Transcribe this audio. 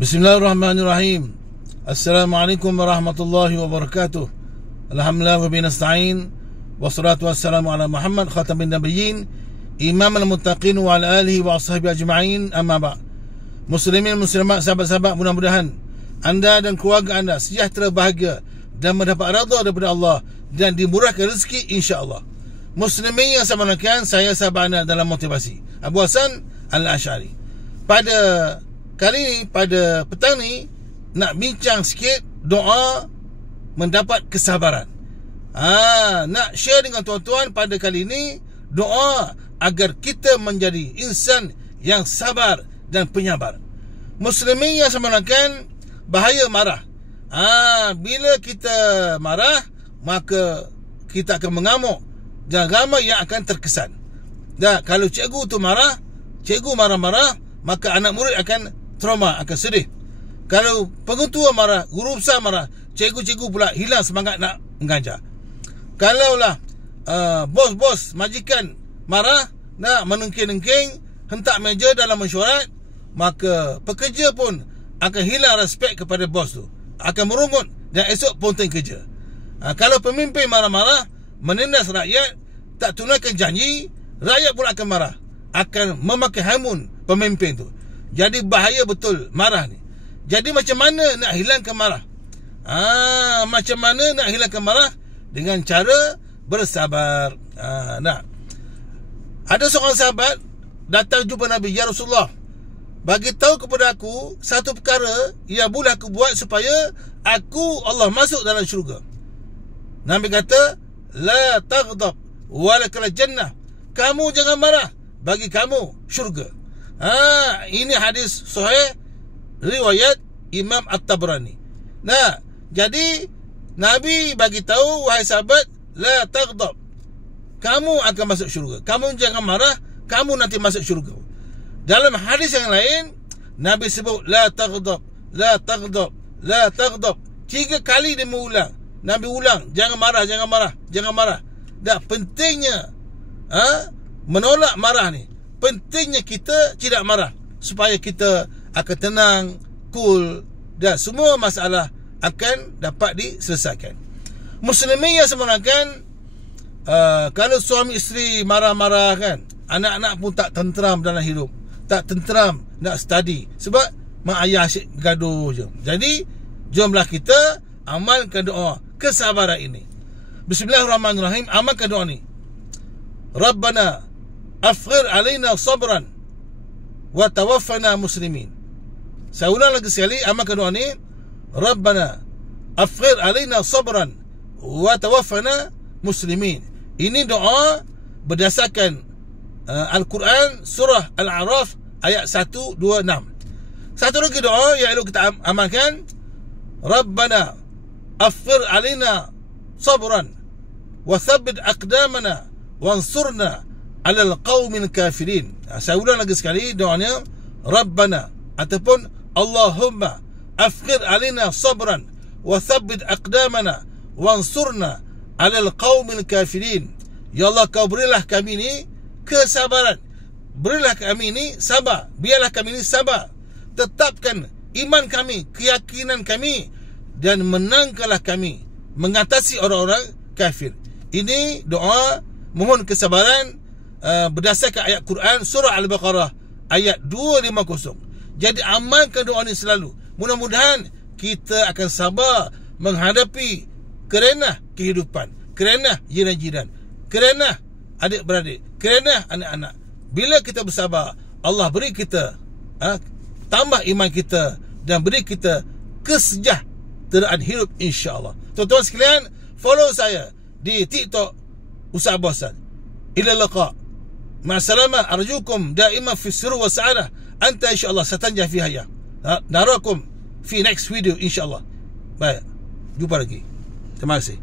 Bismillahirrahmanirrahim. Assalamualaikum warahmatullahi wabarakatuh. Alhamdulillah wa bihi nasta'in. Wassalatu wassalamu ala Muhammad khatamin nabiyyin, imam al-muttaqin wa ala alihi wa ashabihi ajma'in. Amma ba'. Muslimin muslimat, sahabat-sahabat, mudah-mudahan anda dan keluarga anda sejahtera, bahagia dan mendapat redha daripada Allah dan dimurahkan rezeki insya-Allah. Muslimin yang saya muliakan, saya sahabat anda dalam motivasi, Abu Hasan Al-Asy'ari. Pada kali ini, pada petang ni, nak bincang sikit doa mendapat kesabaran. Nak share dengan tuan-tuan pada kali ini doa agar kita menjadi insan yang sabar dan penyabar. Muslimin yang saya muliakan, bahaya marah. Bila kita marah, maka kita akan mengamuk dan ramai yang akan terkesan. Dan kalau cikgu tu marah, cikgu marah-marah, maka anak murid akan trauma, akan sedih. Kalau pengetua marah, guru besar marah, cikgu-cikgu pula hilang semangat nak mengajar. Kalaulah bos-bos majikan marah, nak menengking-nengking, hentak meja dalam mesyuarat, maka pekerja pun akan hilang respek kepada bos tu, akan merungut dan esok ponteng kerja. Kalau pemimpin marah-marah, menindas rakyat, tak tunaikan janji, rakyat pun akan marah, akan memakai hamun pemimpin tu. Jadi bahaya betul marah ni. Jadi macam mana nak hilangkan marah? Macam mana nak hilangkan marah? Dengan cara bersabar. Ada seorang sahabat datang jumpa Nabi, "Ya Rasulullah, bagi tahu kepada aku satu perkara yang boleh aku buat supaya Allah masuk dalam syurga." Nabi kata, "La taghdab walakal jannah." Kamu jangan marah, bagi kamu syurga. Ini hadis sahih riwayat Imam At-Tabrani. Jadi Nabi bagi tahu, wahai sahabat, la taghdab, kamu akan masuk syurga. Kamu jangan marah, kamu nanti masuk syurga. Dalam hadis yang lain, Nabi sebut la taghdab, la taghdab, la taghdab. 3 kali dia mengulang. Nabi ulang, jangan marah, jangan marah, jangan marah. Dan pentingnya menolak marah ni. Pentingnya kita tidak marah, supaya kita akan tenang, cool, dan semua masalah akan dapat diselesaikan. Muslimin yang semulakan, kalau suami isteri marah-marah kan, anak-anak pun tak tenteram dalam hidup, tak tenteram nak study, sebab mak ayah asyik gaduh je. Jadi jomlah kita amalkan doa kesabaran ini. Bismillahirrahmanirrahim. Amalkan doa ni. Rabbana afghir alaina sabran wa tawaffana muslimin. Saya ulang lagi sekali, amalkan doa ni. Rabbana afghir alaina sabran wa tawaffana muslimin. Ini doa berdasarkan Al-Quran, surah Al-A'raf ayat 126. Satu lagi doa yang elok kita amalkan, Rabbana afghir alaina sabran wa thabbit aqdamana wansurna 'alal qaumil kafirin. Saya ulang lagi sekali doanya, Rabbana ataupun Allahumma afghir alaina sabran wa thabbit aqdamana wansurna 'alal qaumil kafirin. Ya Allah, kau berilah kami ni kesabaran, berilah kami ni sabar, biarlah kami ni sabar, tetapkan iman kami, keyakinan kami, dan menangkanlah kami mengatasi orang-orang kafir. Ini doa mohon kesabaran berdasarkan ayat Quran surah Al-Baqarah ayat 250. Jadi amalkan doa ni selalu. Mudah-mudahan kita akan sabar menghadapi kerenah kehidupan, kerenah jiran-jiran, kerenah adik-beradik, kerenah anak-anak. Bila kita bersabar, Allah beri kita tambah iman kita dan beri kita kesejahteraan hidup insya-Allah. Tuan-tuan sekalian, follow saya di TikTok Ustaz Abu Hasan. Ila liqa. Ma'assalamah. Arjukum daiman fi sirr wa sa'adah. Anta insya-Allah satanjah fi hayah. Narakum fi next video insya-Allah. Baik. Jumpa lagi. Terima kasih.